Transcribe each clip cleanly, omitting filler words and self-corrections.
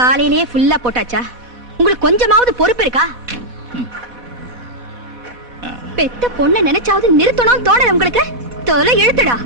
காலையிலேயே ஃபுல்லா போட்டாச்சா? உங்களுக்கு கொஞ்சமாவது பொறுப்பு இருக்கா? பெத்த பொண்ணு நினைச்சாவது நிறுத்தணும் தோணல உங்களுக்கு? தோலை இழுத்துடா.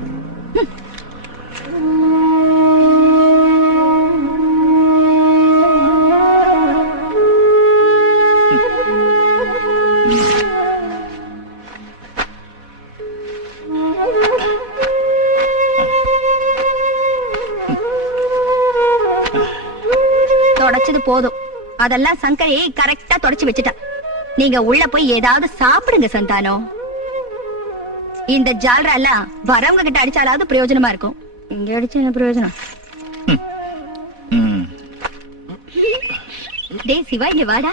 தொடச்சது போதும். அதெல்லாம் சங்கரி கரெக்டா தொடச்சு வச்சுட்டா. நீங்க உள்ள போய் ஏதாவது சாப்பிடுங்க சந்தானம். இந்த ஜால்ரா எல்லாம் வரவங்க கிட்ட அடிச்சாலாவது பிரயோஜனமா இருக்கும். இங்க அடிச்சு என்ன பிரயோஜனம்? டேய் சிவா, இங்க வாடா.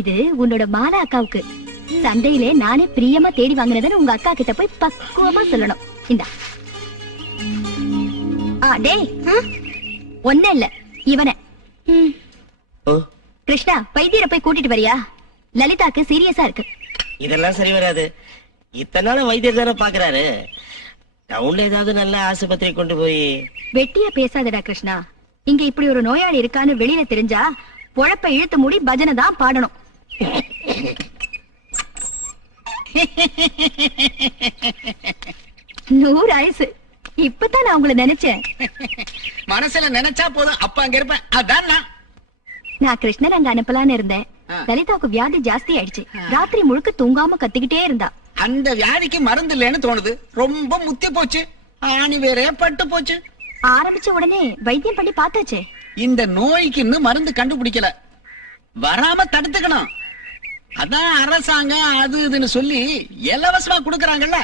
இது உன்னோட மாலா அக்காவுக்கு. சந்தையிலே நானே பிரியமா தேடி வாங்கினதுன்னு உங்க அக்கா கிட்ட போய் பக்குவமா சொல்லணும். இந்தா. டேய், ஒண்ணு இல்ல, இவனை. கிருஷ்ணா, வைத்தியரை போய் கூட்டிட்டு வரியா? லலிதாக்கு சீரியஸா இருக்கு. இதெல்லாம் சரி வராது. இத்தனை நாள் வைத்தியர் தானே பாக்குறாரு. டவுன்ல ஏதாவது நல்ல ஆஸ்பத்திரி கொண்டு போய். வெட்டியா பேசாதடா கிருஷ்ணா. இங்க இப்படி ஒரு நோயாளி இருக்கான்னு வெளியில தெரிஞ்சா பொழப்ப இழுத்து மூடி பஜனை தான் பாடணும். நூறு ஆயுசு. இப்பதான் நான் உங்களை நினைச்சேன். மனசுல நினைச்சா போதும், அப்ப அங்க இருப்பேன். அதான் நான் கிருஷ்ணன் அங்க அனுப்பலான்னு இருந்தேன். லலிதாவுக்கு வியாதி ஜாஸ்தி ஆயிடுச்சு. ராத்திரி முழுக்க தூங்காம கத்திக்கிட்டே இருந்தா. அந்த வியாதிக்கு மருந்து இல்லைன்னு தோணுது. ரொம்ப முத்தி போச்சு. ஆணி வேற பட்டு போச்சு. ஆரம்பிச்ச உடனே வைத்தியம் பண்ணி பார்த்தாச்சே. இந்த நோய்க்கு இன்னும் மருந்து கண்டுபிடிக்கல. வராம தடுத்துக்கணும். அதான் அரசாங்கம் அது இதுன்னு சொல்லி இலவசமா குடுக்கறாங்கல்ல.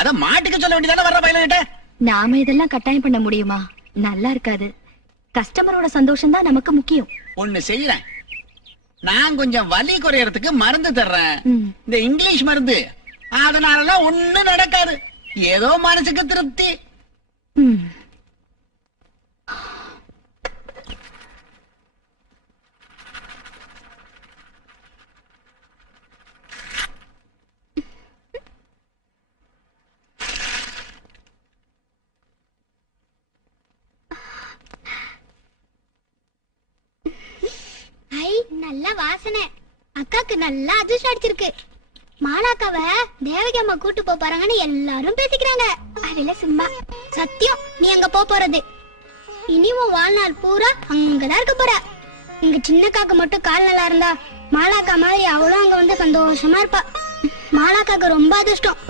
அத மாட்டுக்கு சொல்ல வேண்டியதானே வர்ற பயில. நாம இதெல்லாம் கட்டாயம் பண்ண முடியுமா? நல்லா இருக்காது. கஸ்டமரோட சந்தோஷம் தான் நமக்கு முக்கியம். ஒண்ணு செய்யறேன். நான் கொஞ்சம் வலி குறையறதுக்கு மருந்து தர்றேன். இந்த இங்கிலீஷ் மருந்து. அதனாலதான் ஒண்ணும் நடக்காது. ஏதோ மனசுக்கு திருப்தி. நல்ல வாசனை. அக்காக்கு நல்லா அதிர்ஷ்டம் அடிச்சிருக்கு. மாலாக்காவ தேவகி அம்மா கூட்டு போறாங்கன்னு எல்லாரும் பேசிக்கிறாங்க. அதுல சும்மா சத்தியம் நீ அங்க போறது. இனி உன் வாழ்நாள் பூரா அங்கதான் இருக்க போற. இங்க சின்னக்காக்கு மட்டும் கால் நல்லா இருந்தா மாலாக்கா மாதிரி அவளும் அங்க வந்து சந்தோஷமா இருப்பா. மாலாக்காக்கு ரொம்ப அதிர்ஷ்டம்.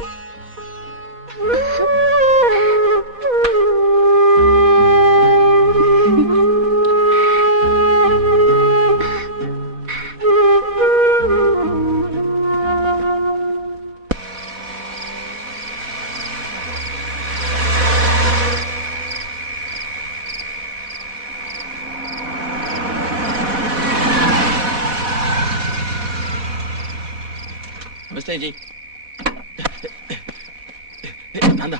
नमस्ते जी। नंदा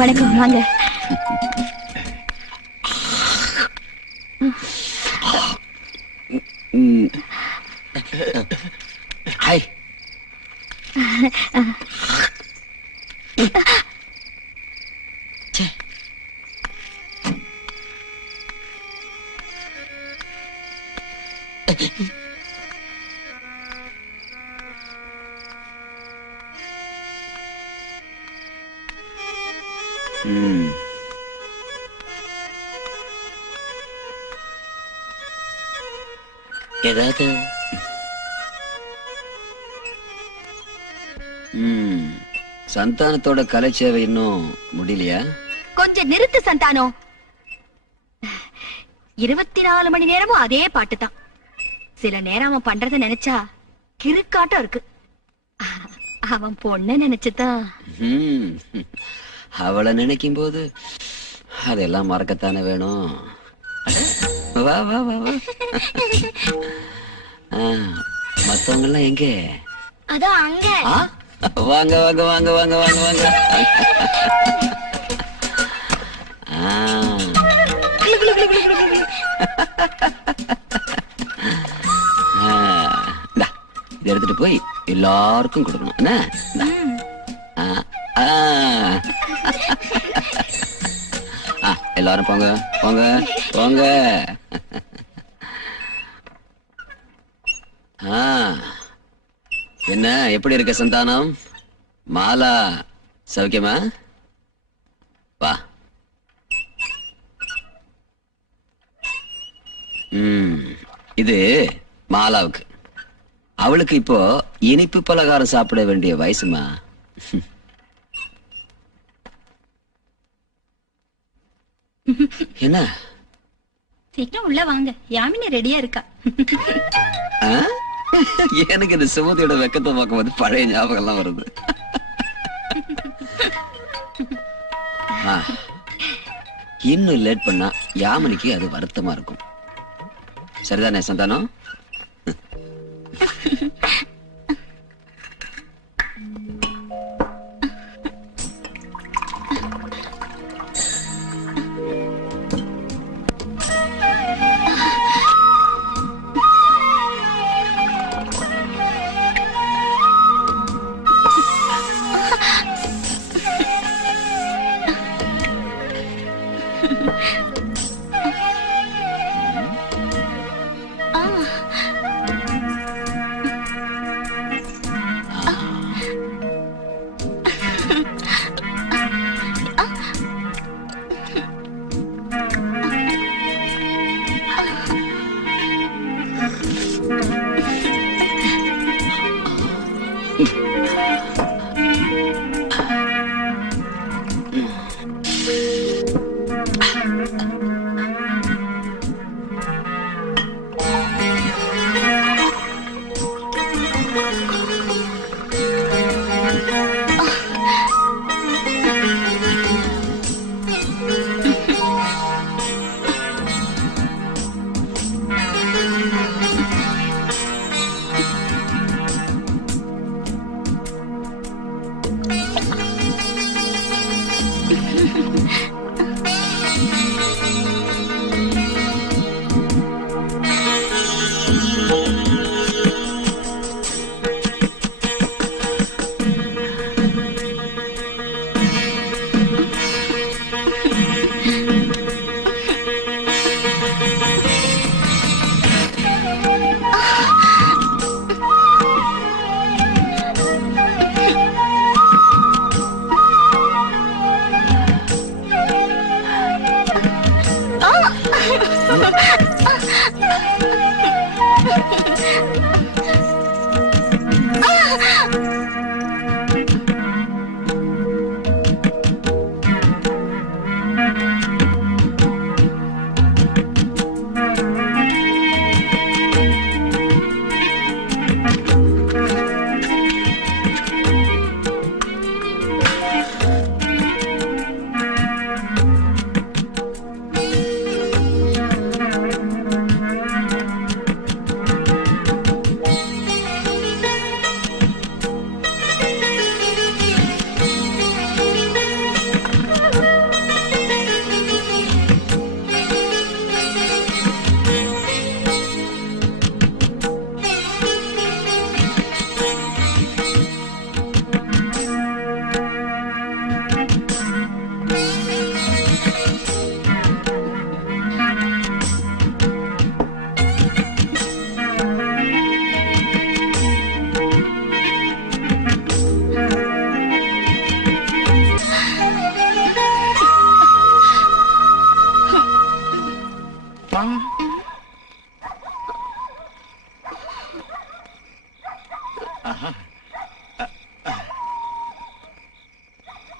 வணக்கம், வாங்க. ஹாய். ஏதாவது சந்தானத்தோட கலைச்சேவை இன்னும் முடியலையா? கொஞ்சம் நிறுத்து சந்தானம். 24 மணி நேரமும் அதே பாட்டு தான். சில நேரம் அவன் பண்றத நினைச்சா கிறுக்காட்டம் இருக்கு. அவன் பொண்ணு நினைச்சுதான். ம், அவளை நினைக்கும் போது அதெல்லாம் மறக்கத்தானே வேணும். வா வா வா வா. மத்தவங்க எல்லாம் எங்க? அதோ அங்க. ஆ? வாங்க வாங்க வாங்க வாங்க வாங்க வாங்க. ஆ. இந்தா, இதை எடுத்துட்டு போய் எல்லாருக்கும் கொடுக்கணும் என்ன? இந்தா. ஆ, ஆ. எல்லாரும் போங்க போங்க போங்க. என்ன எப்படி இருக்க சந்தானம்? மாலா சௌக்கியமா? வா. இது மாலாவுக்கு. அவளுக்கு இப்போ இனிப்பு பலகாரம் சாப்பிட வேண்டிய வயசுமா. என்ன சீக்கிரம் உள்ள வாங்க, யாமினி ரெடியா இருக்கா. எனக்கு இந்த சுமதியோட வெக்கத்தை பார்க்கும்போது பழைய ஞாபகம் எல்லாம் வருது. இன்னும் லேட் பண்ணா யாமினிக்கு அது வருத்தமா இருக்கும். சரிதானே சந்தானம்?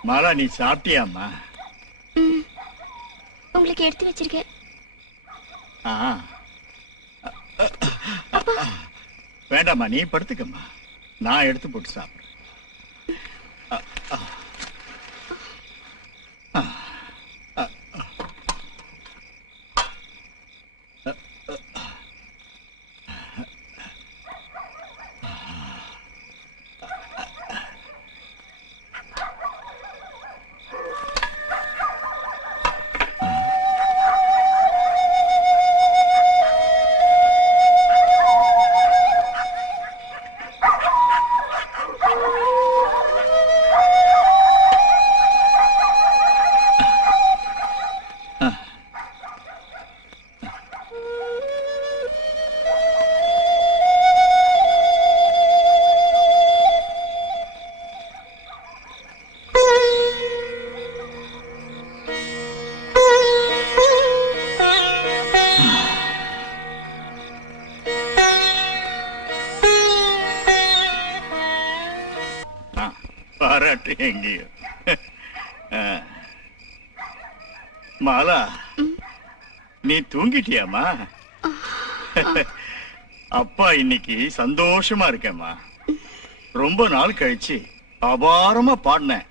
மாலா, நீ சாப்பிட்டியாம்மா? உங்களுக்கு எடுத்து வச்சிருக்கேன். வேண்டாம்மா, நீ படுத்துக்கம்மா, நான் எடுத்து போட்டு சாப்பிடுறேன். பாராட்டு எங்கேயோ. மாலா, நீ தூங்கிட்டியாமா? அப்பா இன்னைக்கு சந்தோஷமா இருக்கேம்மா. ரொம்ப நாள் கழிச்சு அபாரமா பாடினேன்.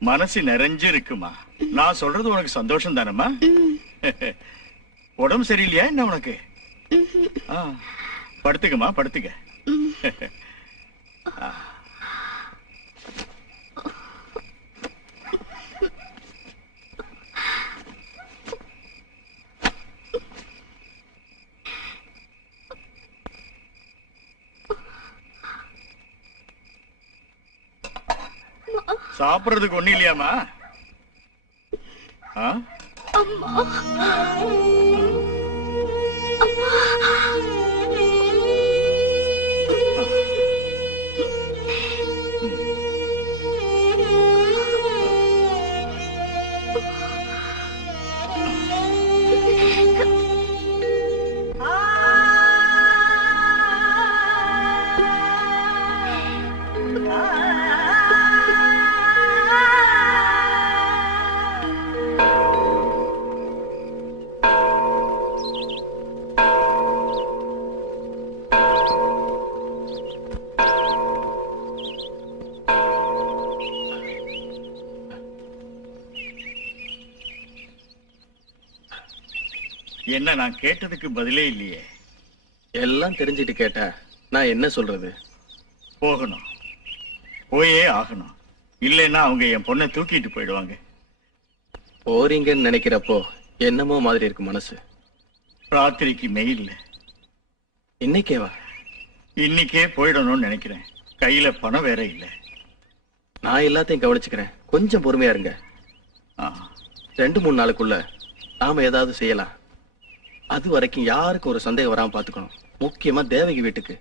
மனசு நிறைஞ்சு இருக்குமா. நான் சொல்றது உனக்கு சந்தோஷம் தானம்மா? உடம்பு சரியில்லையா என்ன உனக்கு? படுத்துக்கம்மா, படுத்துக்க. சாப்பிடுறதுக்கு ஒண்ணு இல்லையாமா? என்ன நான் கேட்டதுக்கு பதிலே இல்லையே. எல்லாம் தெரிஞ்சிட்டு கேட்டா நான் என்ன சொல்றது? போகணும், போயே ஆகணும். இல்லைன்னா அவங்க என் பொண்ணை தூக்கிட்டு போயிடுவாங்க. போறீங்கன்னு நினைக்கிறப்போ என்னமோ மாதிரி இருக்கு மனசு. ராத்திரிக்கு மெயில். இன்னைக்கேவா? இன்னைக்கே போயிடணும்னு நினைக்கிறேன். கையில பணம் வேற இல்லை. நான் எல்லாத்தையும் கவனிச்சுக்கிறேன், கொஞ்சம் பொறுமையா இருங்க. 2-3 நாளுக்குள்ள நாம ஏதாவது செய்யலாம். அது வரைக்கும் யாருக்கும் ஒரு சந்தேகம் வராம பாத்துக்கணும். முக்கியமா தேவகி வீட்டுக்கு.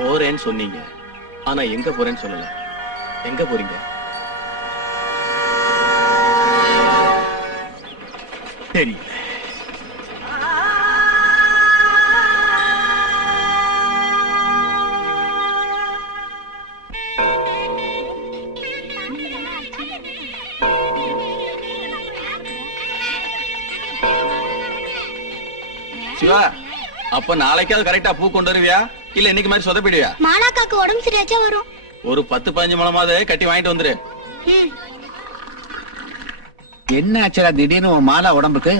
போறேன்னு சொன்னீங்க, ஆனா எங்க போறேன்னு சொல்லல. எங்க போறீங்க? தெரியல. சிவா, அப்ப நாளைக்காவது கரெக்டா பூ கொண்டு வருவியா, இல்ல இன்னைக்கு மாதிரி சொதப்பிடுவியா? மாலாக்காக்கு உடம்பு சரியாச்சா வரும். ஒரு 10-15 முழமாவது கட்டி வாங்கிட்டு வந்துரு. என்ன ஆச்சுடா திடீர்னு உன் மாலா உடம்புக்கு?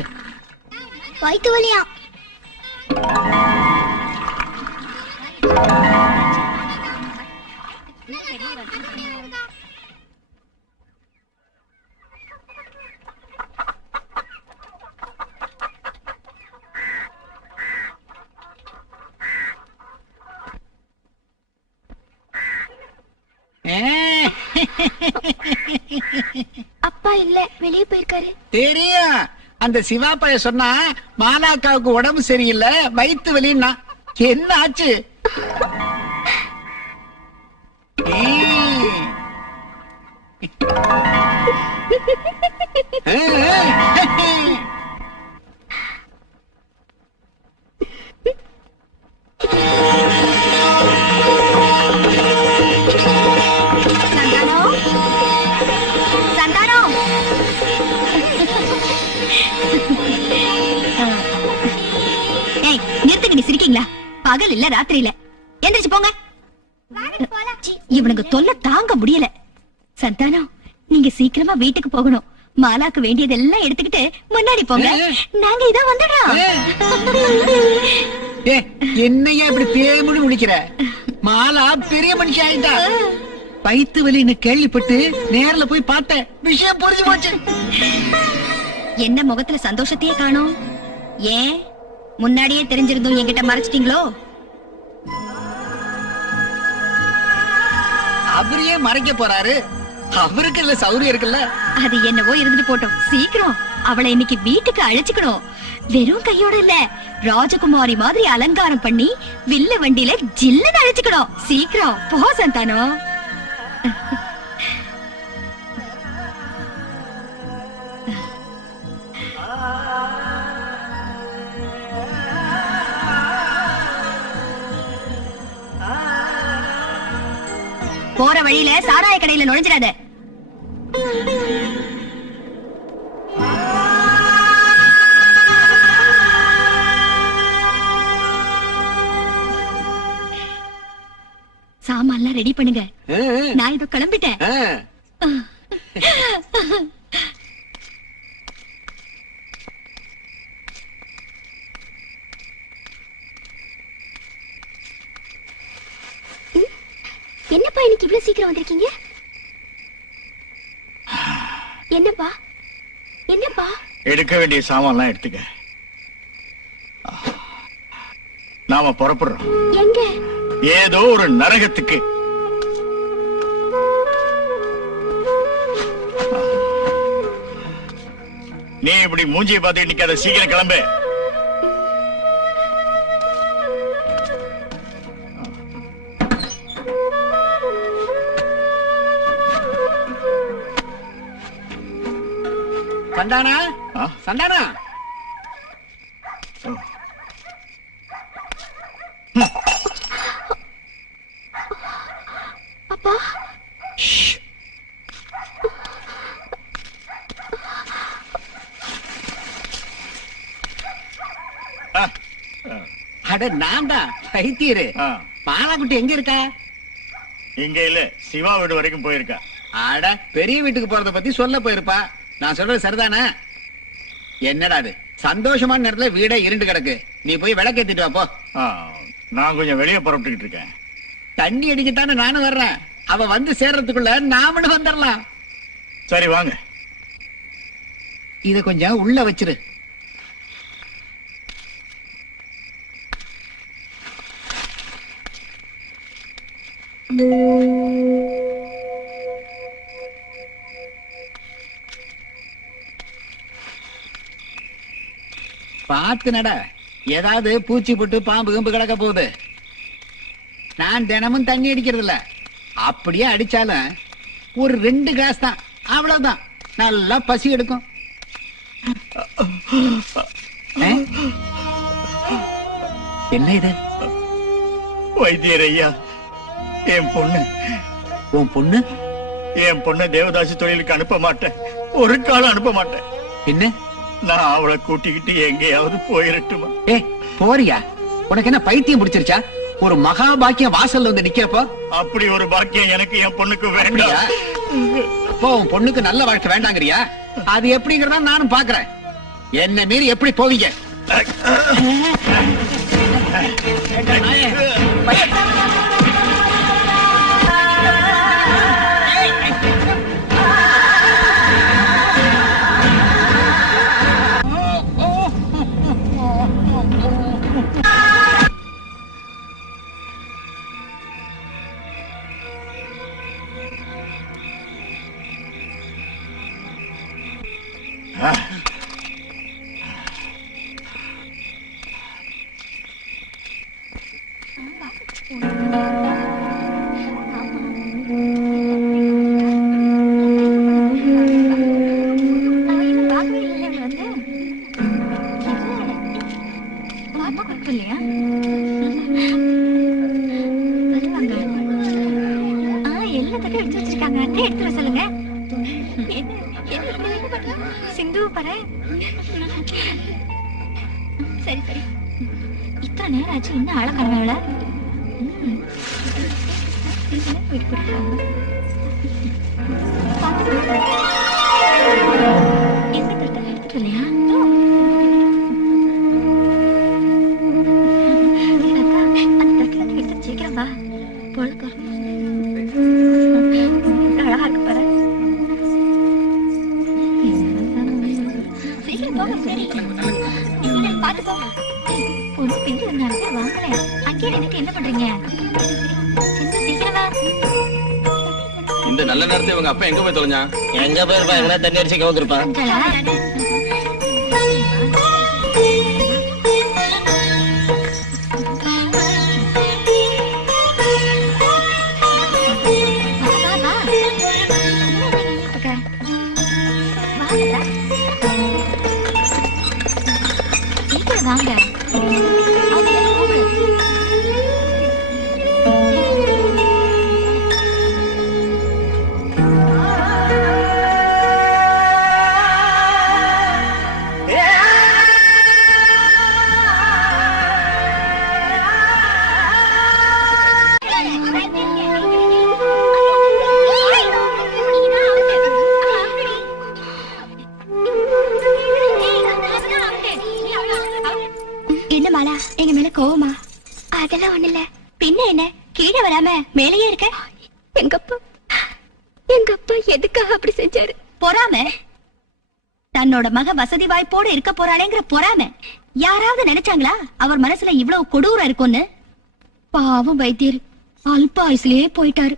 வயிற்று வலியா? அப்பா இல்ல, வெளியே போயிருக்காரு. தெரியும். அந்த சிவா பைய சொன்னா மாலாக்காவுக்கு உடம்பு சரியில்லை, வயிற்று வலின்னா. என்ன ஆச்சு? சிரிக்கீங்களா? பகல் இல்ல ராத்திரி இல்ல, எந்திரிச்சு போங்க. இவனுக்கு தொல்லை தாங்க முடியல. சந்தானம், நீங்க சீக்கிரமா வீட்டுக்கு போகணும். மாலாக்கு வேண்டியதெல்லாம் எடுத்துக்கிட்டு முன்னாடி போங்க. நாங்க இதான் வந்துடுறோம். என்னையா இப்படி பேமுடி முடிக்கிற? மாலா பெரிய மனுஷி ஆயிட்டா. வயிற்று வலின்னு கேள்விப்பட்டு நேர்ல போய் பார்த்தேன், விஷயம் புரிஞ்சு போச்சு. என்ன முகத்துல சந்தோஷத்தையே காணோம்? ஏன் முன்னாடியே தெரிஞ்சிருந்தோம் என்கிட்ட மறைச்சிட்டீங்களோ? அவரையே மறைக்க போறாரு. அவருக்கு இல்ல சௌரியம் இருக்குல்ல. அது என்னவோ இருந்துட்டு போட்டோம். சீக்கிரம் அவளை இன்னைக்கு வீட்டுக்கு அழைச்சுக்கணும். வெறும் கையோட இல்ல, ராஜகுமாரி மாதிரி அலங்காரம் பண்ணி வில்ல வண்டியில ஜில்லுன்னு அழைச்சுக்கணும். சீக்கிரம் போ சந்தானம். போற வழியில சாராய கடையில நுழைஞ்சிடாத. சாமான்லாம் ரெடி பண்ணுங்க, நான் இதோ கிளம்பிட்டேன். என்னப்பா இன்னைக்கு இவ்வளவு சீக்கிரம் வந்திருக்கீங்க? என்னப்பா என்னப்பா? எடுக்க வேண்டிய சாமான்லாம் எடுத்துக்க. நாம புறப்படுறோம். எங்க? ஏதோ ஒரு நரகத்துக்கு. நீ இப்படி மூஞ்சியை பார்த்து நிக்காத, சீக்கிரம் கிளம்பு. சண்டானா, சண்டானா, அப்பா அட நான்டா பைத்தியரு. மாலாக்குட்டி எங்க இருக்கா? இங்க இல்ல, சிவா வீடு வரைக்கும் போயிருக்கா. அட பெரிய வீட்டுக்கு போறத பத்தி சொல்ல போயிருப்பா. நான் சொல்றது சரிதானே? என்னடா அது சந்தோஷமான நேரத்துல வீடே இருண்டு கிடக்கு. நீ போய் விளக்கேத்திட்டு வா போ. நான் கொஞ்சம் வெளியே புறப்பட்டுக்கிட்டு இருக்கேன். தண்ணி அடிக்கத்தானே நானும் வர்றேன். அவ வந்து சேர்றதுக்குள்ள நாமளும் வந்துடலாம். சரி வாங்க. இத கொஞ்சம் உள்ள வச்சிரு. பாத்து நட, ஏதாவது பூச்சி போட்டு பாம்பு கம்பு கிடக்க போகுது. நான் தினமும் தண்ணி அடிக்கிறது இல்ல. அப்படியே அடிச்சாலும் ஒரு 2 கிளாஸ் தான், அவ்வளவுதான். நல்லா பசி எடுக்கும். என்ன இது? வைத்தியர் ஐயா, என் பொண்ணு. உன் பொண்ணு? என் பொண்ணு தேவதாசி தொழிலுக்கு அனுப்ப மாட்டேன், ஒரு காலம் அனுப்ப மாட்டேன். என்ன? நான் அவளை கூட்டிக்கிட்டு எங்கேயாவது போயிரட்டுமா? போறியா? உனக்கு என்ன பைத்தியம் பிடிச்சிருச்சா? ஒரு மகா பாக்கியம் வாசல்ல வந்து நிக்கிறப்போ அப்படி ஒரு பாக்கியம் எனக்கு என் பொண்ணுக்கு வேண்டாம். அப்போ உன் பொண்ணுக்கு நல்ல வாழ்க்கை வேண்டாங்கறியா? அது எப்படிங்கறத நானும் பாக்குறேன். என்ன மீறி எப்படி போவீங்க? சிந்து பாரு. சரி சரி, இத்தனை நேரம் ஆச்சு, இன்னும் ஆள காணல. எந்த தட்டை எடுத்துட்டு இல்லையா? அந்த தட்டுல எடுத்து சீக்கிரம் வா. பொழுது அழகா இருக்கு பாரு. சீக்கிரம் போக. சரி பாத்து போங்க. பொண்ணு பிஞ்சு வந்தாலே வாங்கல. அங்கே நின்னுட்டு என்ன பண்றீங்க? சீக்கிரம் வா. இந்த நல்ல நேரத்துல இவங்க அப்பா எங்க போய் தொலைஞ்சா? எங்க போயிருப்பா? எங்கன்னா தண்ணி அடிச்சு கவுந்திருப்பான். வாங்க. அவங்க எல்லாரும் கூப்பிடு. என்ன மாலா, எங்க மேல கோவமா? அதெல்லாம் ஒண்ணு இல்ல. பின்ன என்ன, கீழே வராம மேலேயே இருக்க? எங்க அப்பா எதுக்காக அப்படி செஞ்சாரு? பொறாம. தன்னோட மக வசதி வாய்ப்போட இருக்க போறாளேங்கிற பொறாம. யாராவது நினைச்சாங்களா அவர் மனசுல இவ்வளவு கொடூரம் இருக்கும்னு? பாவம் வைத்தியர் அல்ப ஆயுசுலயே போயிட்டாரு.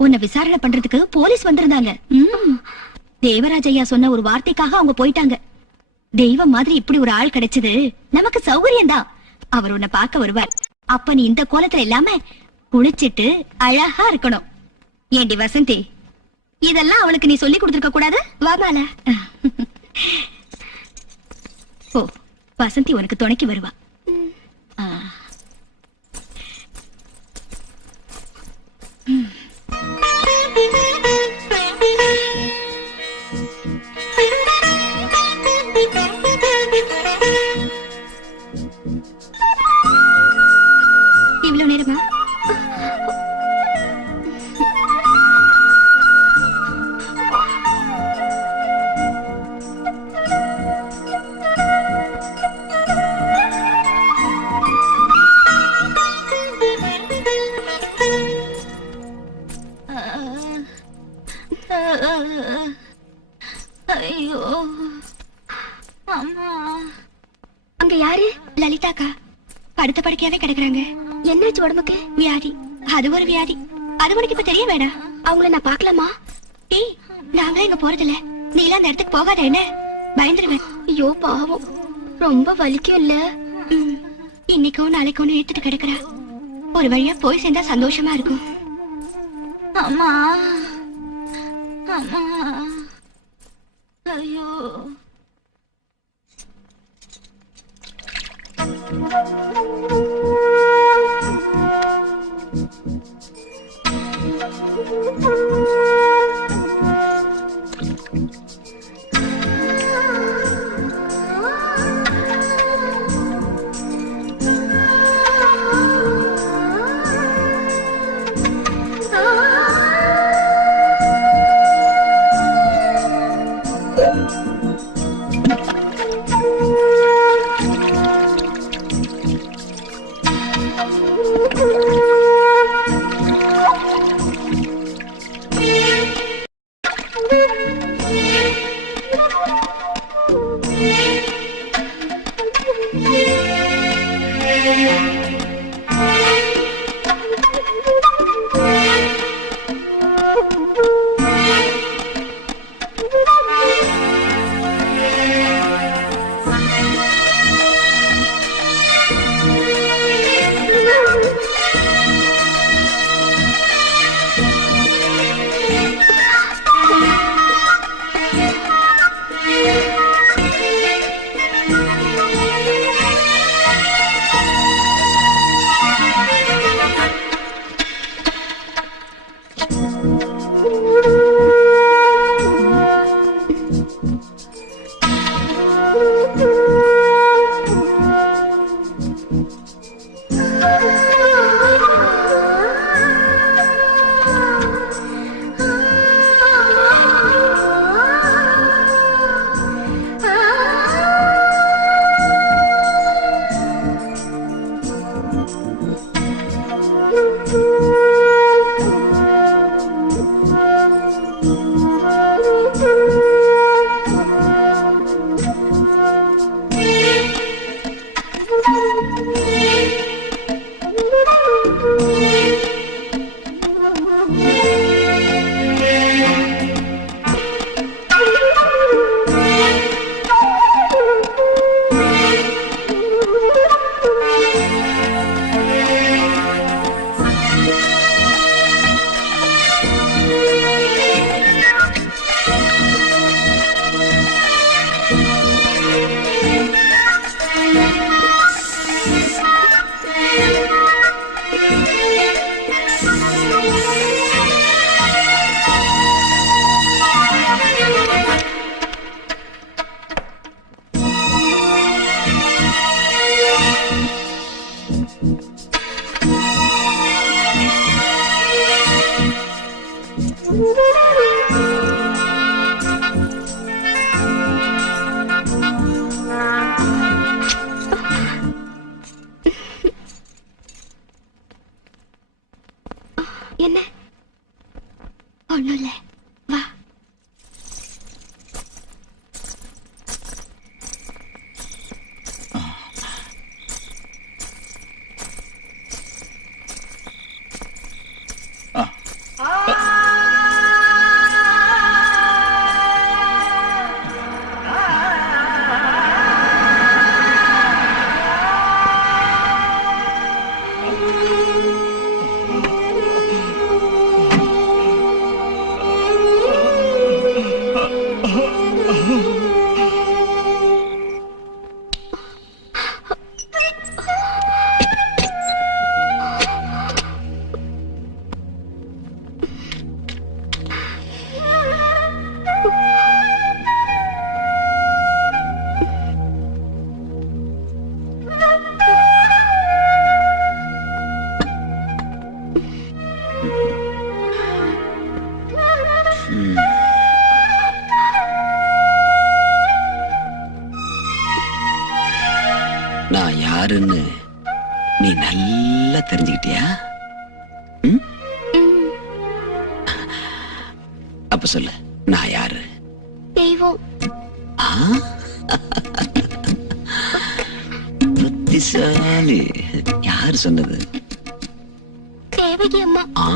உன்னை விசாரணை பண்றதுக்கு போலீஸ் வந்திருந்தாங்க. தேவராஜ் ஐயா சொன்ன ஒரு வார்த்தைக்காக அவங்க போயிட்டாங்க. தெய்வம் மாதிரி இப்படி ஒரு ஆள் கிடைச்சது நமக்கு சௌகரியம் தான். அவர் உன்னை பார்க்க வருவார். அப்ப நீ இந்த கோலத்துல இல்லாம குளிச்சிட்டு அழகா இருக்கணும். ஏண்டி வசந்தி, இதெல்லாம் அவளுக்கு நீ சொல்லி கொடுத்திருக்க கூடாது? வா மாலா. ஓ, வசந்தி உனக்கு துணைக்கு வருவா. ஆ. இவ்வளவு நேரமா? ஐயோ அம்மா. அங்க யாரு? லலிதாக்கா படுத்த படுக்கையாவே கிடக்குறாங்க. என்னாச்சு உடம்புக்கு? வியாதி. அது ஒரு வியாதி. அது உனக்கு இப்ப தெரிய வேண்டாம். அவங்கள நான் பாக்கலாமா? ஏய், நாங்களே இங்க போறதில்ல. நீ எல்லாம் அந்த இடத்துக்கு போகாத, என்ன? பயந்துருவேன். ஐயோ பாவம், ரொம்ப வலிக்கும் இல்ல? இன்னைக்கோ நாளைக்கோ இழுத்துட்டு கிடக்குறா. ஒரு வழியா போய் சேர்ந்தா சந்தோஷமா இருக்கும். அம்மா அம்மா. ஐயோ நான் யாருன்னு நீ நல்லா தெரிஞ்சுக்கிட்டியா? ம்? அப்ப சொல்லு, நான் யாரு? தெய்வம். ஆ? புத்திசாலி. யாரு சொன்னது? தேவகி அம்மா. ஆ.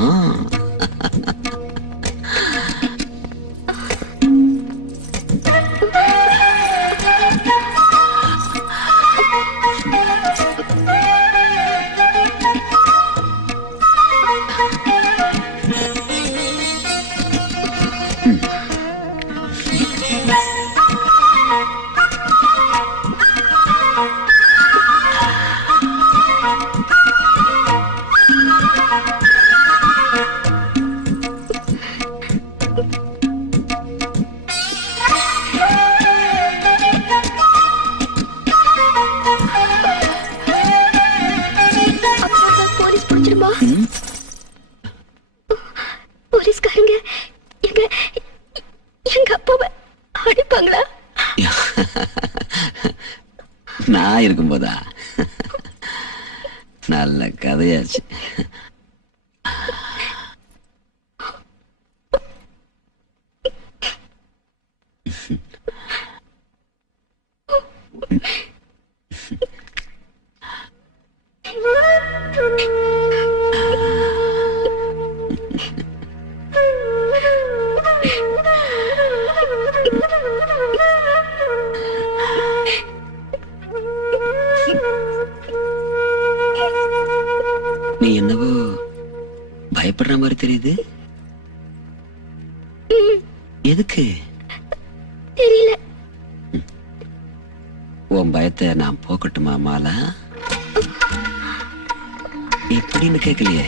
போலீஸ் பிடிச்சிருமா? போலீஸ்காரங்க எங்க அப்பாவை அடிப்பாங்களா? நான் இருக்கும்போதா? நல்ல கதையாச்சு. நீ என்னவோ பயப்படுற மாதிரி தெரியுது. எதுக்கு? தெரியல. உன் பயத்தை நான் போக்கட்டுமா மாலா? எப்படின்னு கேட்கலையே.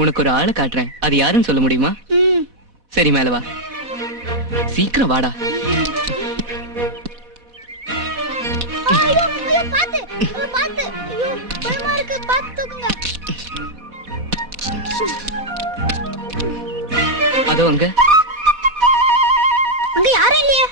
உனக்கு ஒரு ஆளை காட்டுறேன், அது யாருன்னு சொல்ல முடியுமா? சரி, மேல வா. சீக்கிரம் வாடா. அதோ அங்க யாரும் இல்லையா?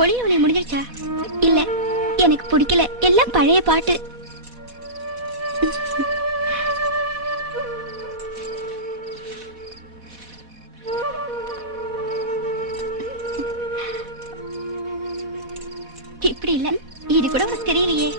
ஒளியவளை முடிஞ்சிருச்சா? இல்ல, எனக்கு பிடிக்கல. எல்லாம் பழைய பாட்டு. இப்படி இல்ல, இது கூட உனக்கு தெரியலையே.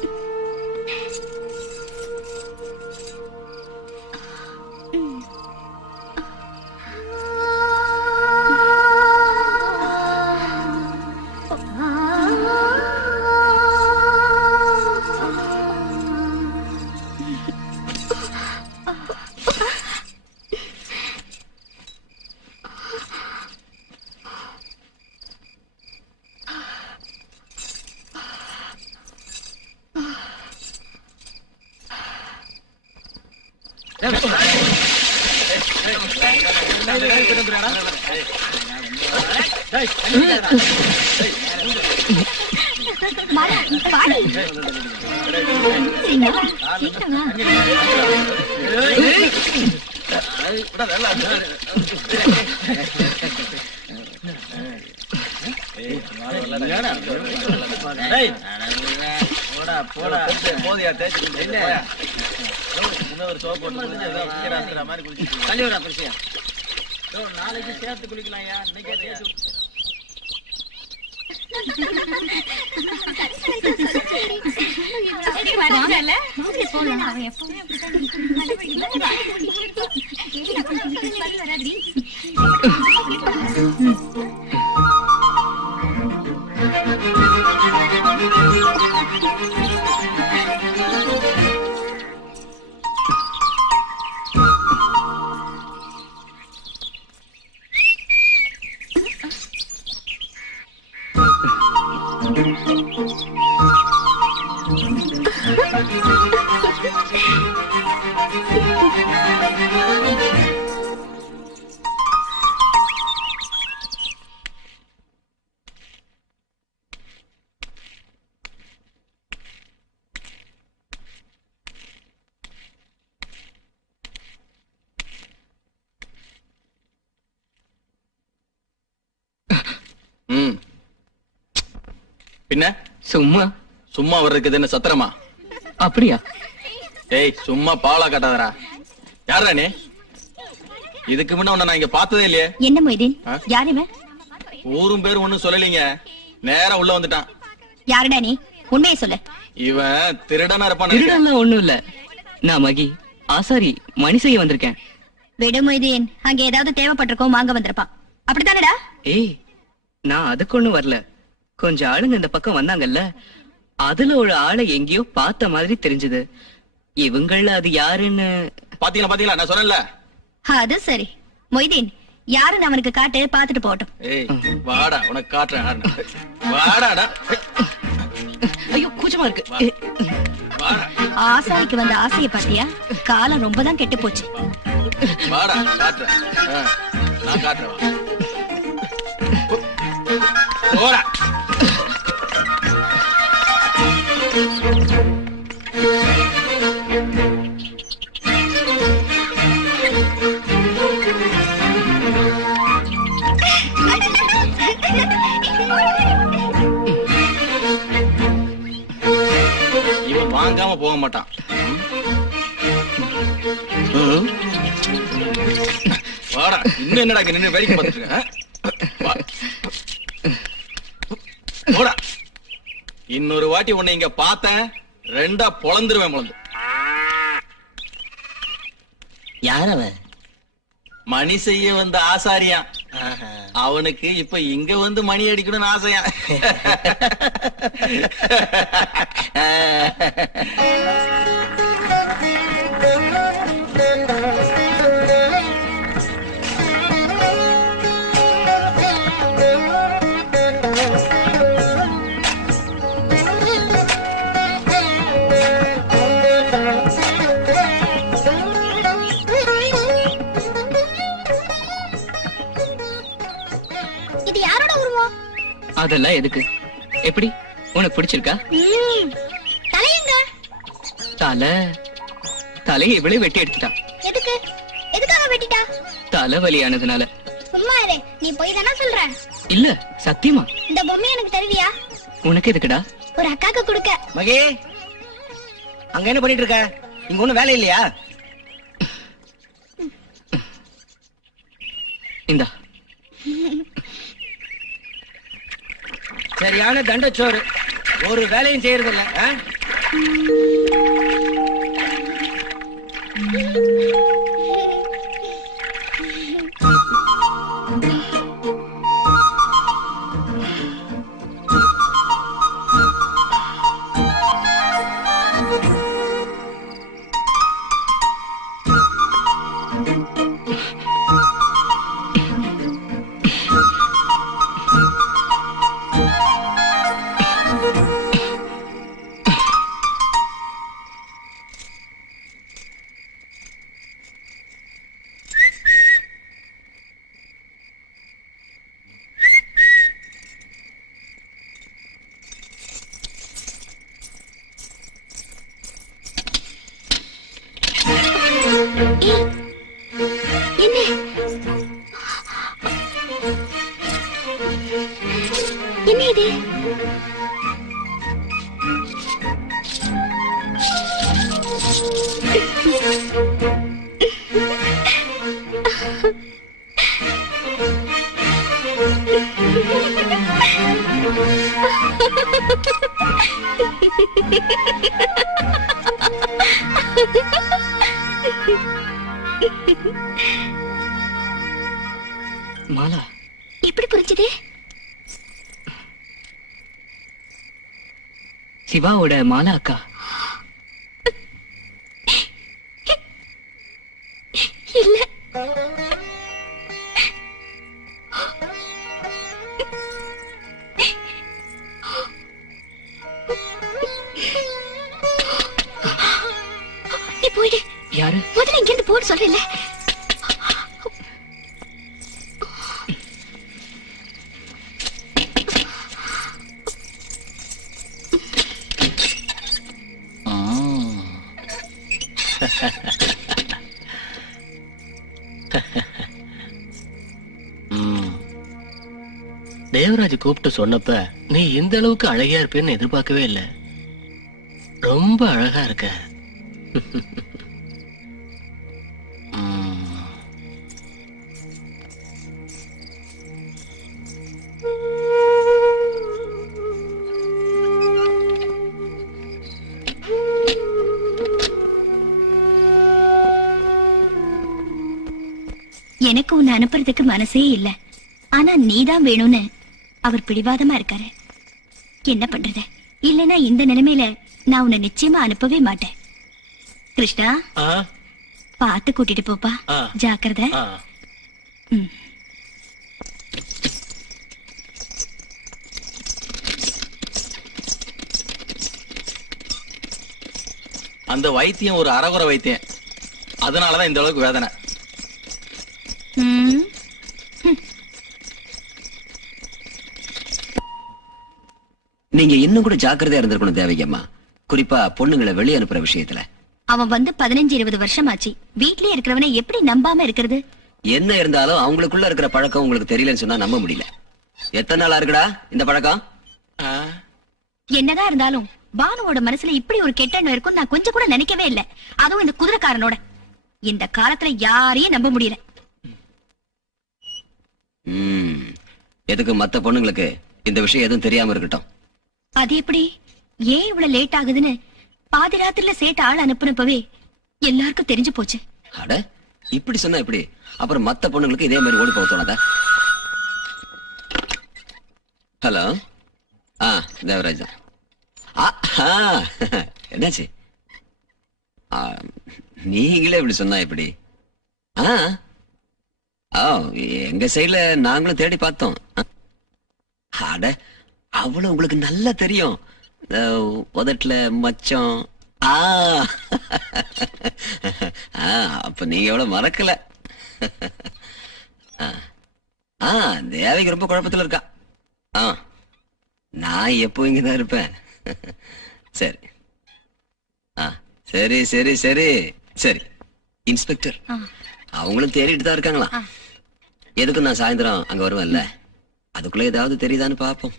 நாளைக்கு சேர்த்து குளிக்கலாம். எப்பவுமே ம். பின்ன சும்மா சும்மா வர்றதுக்கு என்ன சத்திரமா? அப்படியா? ஏய் சும்மா பாலா காட்டாதடா. யாரா நீ? இதுக்கு முன்ன உன்னை நான் இங்க பார்த்ததே இல்லையே. என்ன மொய்தீன்? ஆ? யார் இவன்? ஊரும் பேர் ஒண்ணும் சொல்லலீங்க. நேரா உள்ள வந்துட்டான். யாருடா நீ? உண்மையை சொல்லு. இவன் திருடனா இருப்பான். திருடெல்லாம் ஒண்ணும் இல்ல. நான் மகி ஆசாரி மணி செய்ய வந்திருக்கேன். விடு மொய்தீன், அங்க ஏதாவது தேவைப்பட்டிருக்கோம், வாங்க வந்திருப்பான். அப்படித்தானடா? ஏய், நான் அதுக்கு ஒண்ணும் வரல. கொஞ்சம் ஆளுங்க இந்த பக்கம் வந்தாங்கல்ல, அதுல ஒரு ஆளை எங்கேயோ பார்த்த மாதிரி தெரிஞ்சது. இவங்கள அது யாருன்னு பாத்தீங்களா பாத்தீங்களா நான் சொன்னேன்ல. அது சரி. மொய்தீன், யாருன்னு அவனுக்கு காட்டு, பாத்துட்டு போகட்டும். ஏய் வாடா உனக்கு காட்டுறேன் யாருன்னு. வாடாடா. ஐயோ கூச்சமா இருக்கு. வாடா ஆசாரிக்கு வந்த ஆசைய பாத்தியா? காலம் ரொம்ப தான் கெட்டு போச்சு. வாடா காட்டுறேன். நான் காட்டுறேன் வா. போடா. இவன் வாங்காம போக மாட்டான். வாடா. இன்னும் என்னடா இங்க நின்னு வேடிக்கை பார்த்துட்டு இருக்க? வா. போடா. இன்னொரு வாட்டி உன்னை இங்க பார்த்தேன், ரெண்டா பொளந்துருவேன் பொளந்து. யார் அவன்? மணி செய்ய வந்த ஆசாரியா. அவனுக்கு இப்ப இங்க வந்து மணி அடிக்கணும்னு ஆசையா. இது யாரோட உருவம்? அதெல்லாம் எதுக்கு? எப்படி உனக்கு பிடிச்சிருக்கா? தலையங்க. தலையை இவளே வெட்டி எடுத்துட்டான். எதுக்கு? எதுக்காக வெட்டிட்டா? தலைவலியானதுனால. சும்மா இரு, நீ போய் தானே சொல்ற. இல்ல சத்தியமா. இந்த பொம்மை எனக்கு தருவியா? உனக்கு எதுக்குடா? ஒரு அக்காக்கு கொடுக்க. மகி, அங்க என்ன பண்ணிட்டு இருக்க? இங்க ஒண்ணும் வேலை இல்லையா? இந்தா. சரியான தண்டச்சோறு. ஒரு வேலையும் செய்யறது இல்ல. என்ன இது? மாலா, எப்படி புரிஞ்சுது? சிவாவோட மாலா அக்கா. இல்ல, சொல்றேன்ல. தேவராஜ் கூப்பிட்டு சொன்னப்ப நீ இந்த அளவுக்கு அழகியா இருப்பேன்னு எதிர்பார்க்கவே இல்லை. ரொம்ப அழகா இருக்க. எனக்கு உன்னை அனுப்புறதுக்கு மனசே இல்ல. ஆனா நீதான் வேணும்னு அவர் பிடிவாதமா இருக்காரு. என்ன பண்றது? இல்லைன்னா இந்த நிலைமையில நான் உன்னை நிச்சயமா அனுப்பவே மாட்டேன். கிருஷ்ணா, பார்த்து கூட்டிட்டு போப்பா. ஜாக்கிரதை. அந்த வைத்தியம் ஒரு அறகுறை வைத்தியம். அதனாலதான் இந்த அளவுக்கு வேதனை. நீங்க இன்னும் கூட ஜாக்கிரதையா இருந்திருக்கணும் தேவகியம்மா. குறிப்பா பொண்ணுங்களை வெளியே அனுப்புற விஷயத்துல. அவன் வந்து 15-20 வருஷம் ஆச்சு. வீட்லயே இருக்கிறவனை எப்படி நம்பாம இருக்கிறது? என்ன இருந்தாலும் அவங்களுக்குள்ள இருக்கிற பழக்கம் உங்களுக்கு தெரியலன்னு சொன்னா நம்ப முடியல. எத்தனை நாளா இருக்குடா இந்த பழக்கம்? என்னதான் இருந்தாலும் பானுவோட மனசுல இப்படி ஒரு கெட்ட எண்ணம் இருக்கும் நான் கொஞ்சம் கூட நினைக்கவே இல்லை. அதுவும் இந்த குதிரைக்காரனோட. இந்த காலத்துல யாரையும் நம்ப முடியல. எதுக்கு மத்த பொண்ணுங்களுக்கு இந்த விஷயம் எதுவும் தெரியாம இருக்கட்டும். அது எப்படி? ஏன் இவ்வளவு லேட் ஆகுதுன்னு பாதி ராத்திரில சேட்ட ஆள் அனுப்புனப்பவே எல்லாருக்கும் தெரிஞ்சு போச்சு. அட, இப்படி சொன்னா இப்படி அப்புறம் மத்த பொண்ணுங்களுக்கு இதே மாதிரி ஓடி போக தோணாதா? ஹலோ, தேவராஜ் தான். என்னாச்சு? நீங்களே இப்படி சொன்னா எப்படி? எங்க சைடுல நாங்களும் தேடி பார்த்தோம். அட, அவ்வளவு உங்களுக்கு நல்லா தெரியும். உதட்டுல மச்சம். அப்ப நீங்க எவ்வளவு மறக்கல. தேவைக்கு ரொம்ப குழப்பத்துல இருக்கா. நான் எப்போ இங்கதான் இருப்பேன். சரி சரி சரி சரி சரி. இன்ஸ்பெக்டர் அவங்களும் தேடிட்டு தான் இருக்காங்களா? எதுக்கு நான் சாயந்தரம் அங்க வருவேன்ல, அதுக்குள்ள ஏதாவது தெரியுதான்னு பாப்போம்.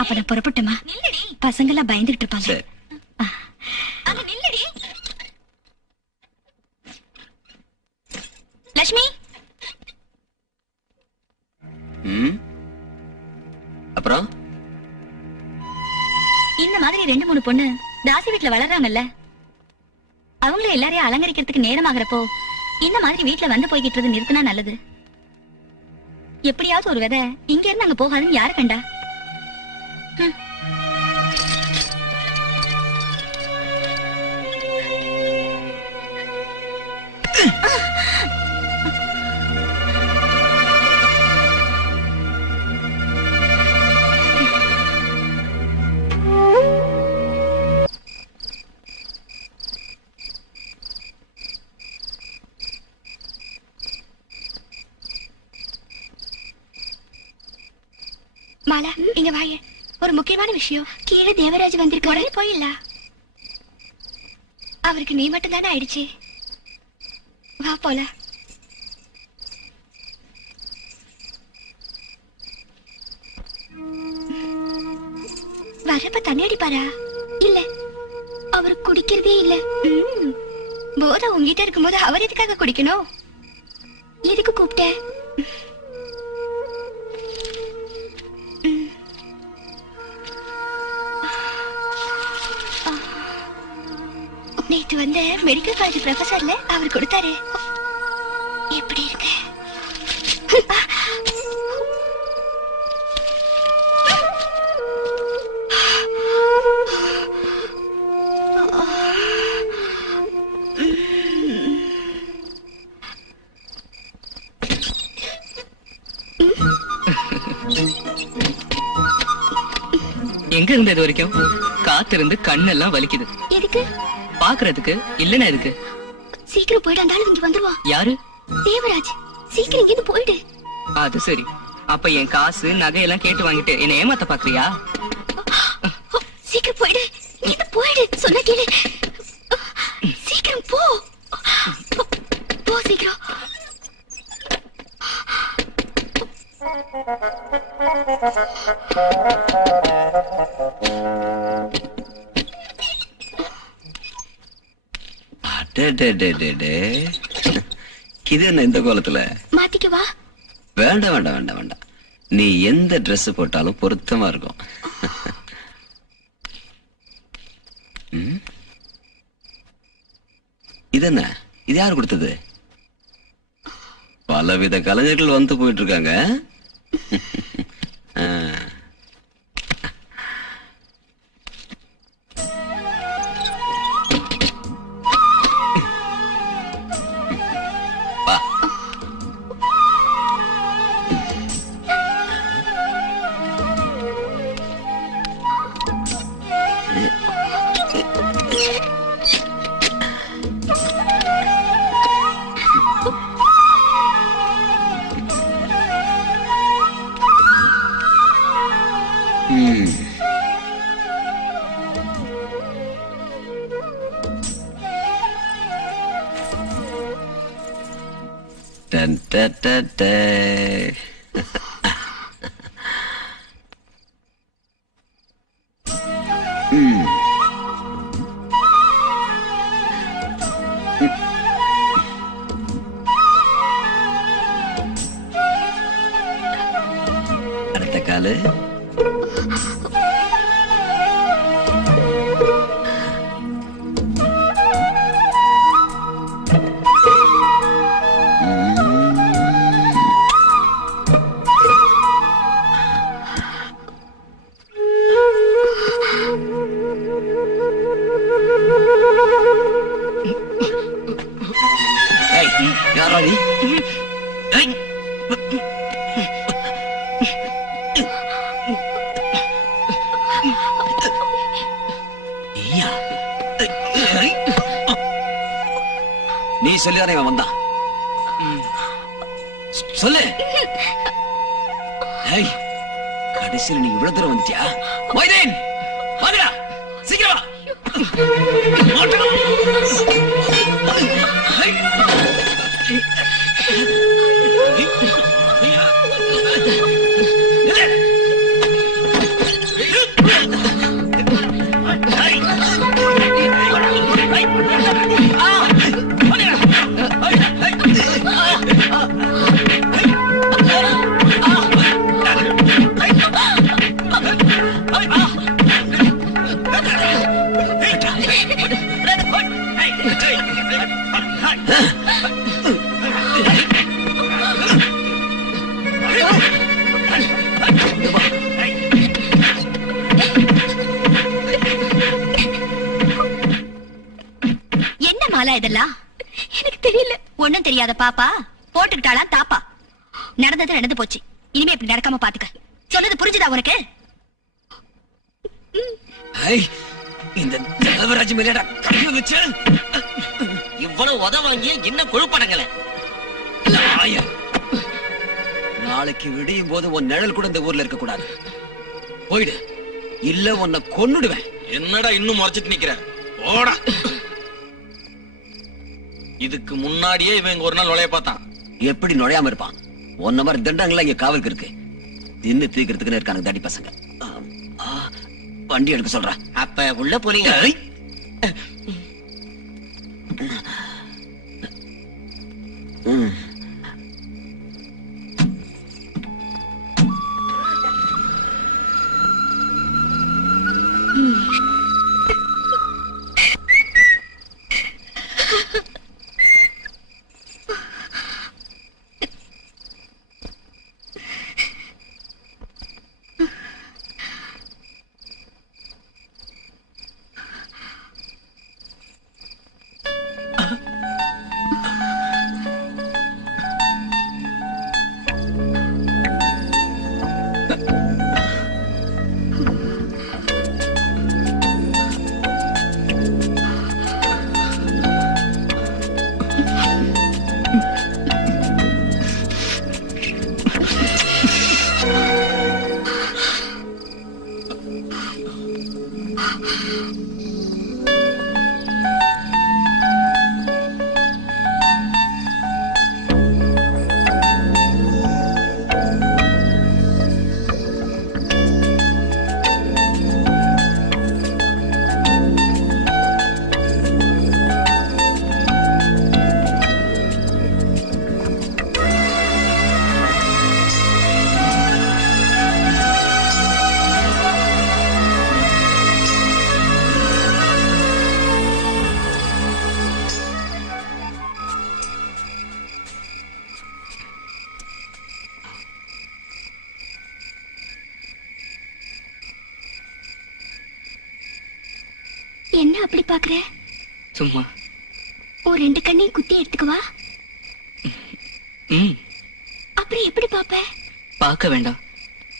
அப்ப நான் புறப்பட்டுமா? பசங்க எல்லாம் பயந்துட்டு இருப்பாங்க. சரி. லட்சுமி, அப்புறம் இந்த மாதிரி 2-3 பொண்ணு தாசி வீட்டுல வளர்றாங்கல்ல, அவங்கள எல்லாரையும் அலங்கரிக்கிறதுக்கு நேரம் ஆகிறப்போ இந்த மாதிரி வீட்டுல வந்து போய்கிட்டு நிறுத்தினா நல்லது. எப்படியாவது ஒரு விதை இங்க இருந்து அங்க போகாதுன்னு யாரு கண்டா? மாலா, இங்க வாய. ஒரு முக்கியமான விஷயம். கீழே தேவராஜ் வந்திருக்க. உடனே போயிடல. அவருக்கு நீ மட்டும் தானே ஆயிடுச்சு. வா போல. வரப்ப தண்ணி அடிப்பாரா? இல்ல, அவரு குடிக்கிறதே இல்ல. போதை உங்ககிட்ட இருக்கும்போது அவர் எதுக்காக குடிக்கணும்? எதுக்கு கூப்பிட்ட? நேற்று வந்து மெடிக்கல் காலேஜ் ப்ரொஃபசர்ல அவர் கொடுத்தாரு. எப்படி இருக்கு? எங்க இருந்து இது வரைக்கும்? காத்திருந்து கண்ணெல்லாம் வலிக்குது. எதுக்கு? பாக்குறதுக்கு இல்லன்னா எதுக்கு? சீக்கிரம் போயிடு, அந்த ஆளு இங்க வந்துருவான். யாரு? தேவராஜ், சீக்கிரம் இங்கிருந்து போயிடு. அது சரி. அப்ப என் காசு நகையெல்லாம் கேட்டு வாங்கிட்டு என்ன ஏமாத்த பாக்குறியா? சீக்கிரம் போயிடு, இங்கிருந்து போயிடு. சொன்ன கேளு. சீக்கிரம் போ, போ சீக்கிரம். இது என்ன இந்த கோலத்துல? மாத்திக்கவா? வேண்டாம் வேண்டாம் வேண்டாம் வேண்டாம். நீ எந்த Dress போட்டாலும் பொருத்தமா இருக்கும். இது என்ன? இது யாரு கொடுத்தது? பலவித கலைஞர்கள் வந்து போயிட்டு இருக்காங்க. வா. Dun, dun, dun, dun. அடுத்த காலு. யாரா நீ? நீ சொல்லிதானே இவன் வந்தான்? சொல்லு. கடைசியில் நீ இவ்வளவு தூரம் வந்துட்டியா? மைதீன், வாங்கடா, சீக்கிரம் என்ன மாலா இதெல்லாம்? எனக்கு தெரியல. ஒண்ணும் தெரியாத பாப்பா போட்டுக்கிட்டாளா தாப்பா. நடந்தது நடந்து போச்சு. இனிமே இப்படி நடக்காம பாத்துக்க. சொன்னது புரிஞ்சுதா உனக்கு? இந்த தேவராஜ் மேலடா கண்ணு வச்சு இவ்வளவு உத வாங்கிய என்ன கொழுப்படங்களே. நாளைக்கு விடியும் போது உன் நிழல் கூட இந்த ஊர்ல இருக்க கூடாது. போயிடு, இல்ல உன்னை கொன்னுடுவேன். என்னடா இன்னும் முறைச்சிட்டு நிக்கிற? ஓடா. இதுக்கு முன்னாடியே இவன் இங்க ஒரு நாள் நுழைய பார்த்தான். எப்படி நுழையாம இருப்பான்? ஒன்ன மாதிரி திண்டங்களா இங்க காவலுக்கு இருக்கு. தின்னு தீக்கிறதுக்குன்னு இருக்காங்க தாடி பசங்க. வண்டி எடுக்க சொல்றேன். அப்ப உள்ள போறீங்க. அப்படி பாக்குற? சும்மா. ஒரு 2 கண்ணையும் குத்தி எடுத்துக்கவா? ம். அப்புறம் எப்படி பாப்ப? பார்க்க வேண்டாம்.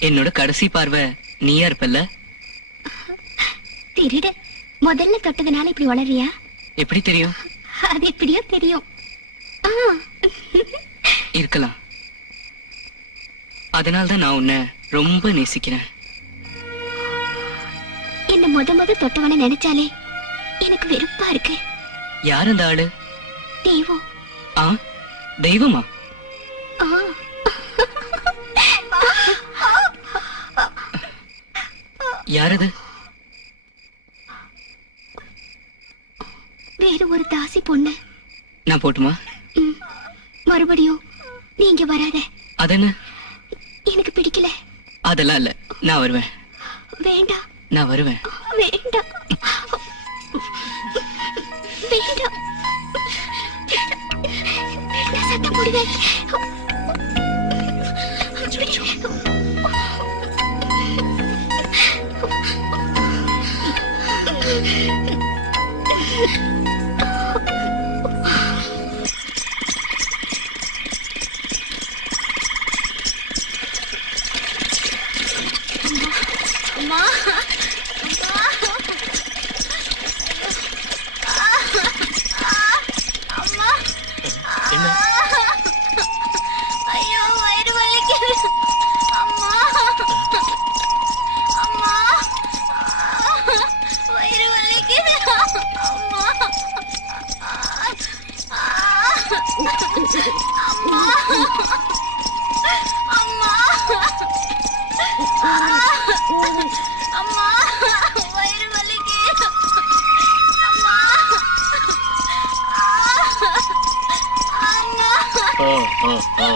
என்னோட கடைசி பார்வை நீயா இருப்பல்ல? திருட முதல்ல தொட்டதுனால இப்படி வளரியா? எப்படி தெரியும்? அது எப்படியோ தெரியும். இருக்கலாம். அதனால்தான் நான் உன்னை ரொம்ப நேசிக்கிறேன். என்ன முத தொட்டவன நினைச்சாலே எனக்கு வெறுப்பா இருக்கு. யார் அந்த ஆளு? தெய்வம். ஆ, தெய்வமா? ஆ. யாரது? வேற ஒரு தாசி பொண்ணு. நான் போட்டுமா? மறுபடியும் நீ இங்க வராத. அதென்ன? எனக்கு பிடிக்கல. அதெல்லாம் இல்ல, நான் வருவேன். வேண்டாம். நான் வருவேன். வேண்டாம். வேண்டாம். நான் சத்தம் போடுவேன். அம்மா, என்ன? ஐயோ வயிறு வலிக்குது. அம்மா, அம்மா, வயிறு வலிக்குது. அம்மா, அம்மா, அம்மா, வயிறு வலிக்குது. அம்மா, அம்மா, ஓ ஓ ஓ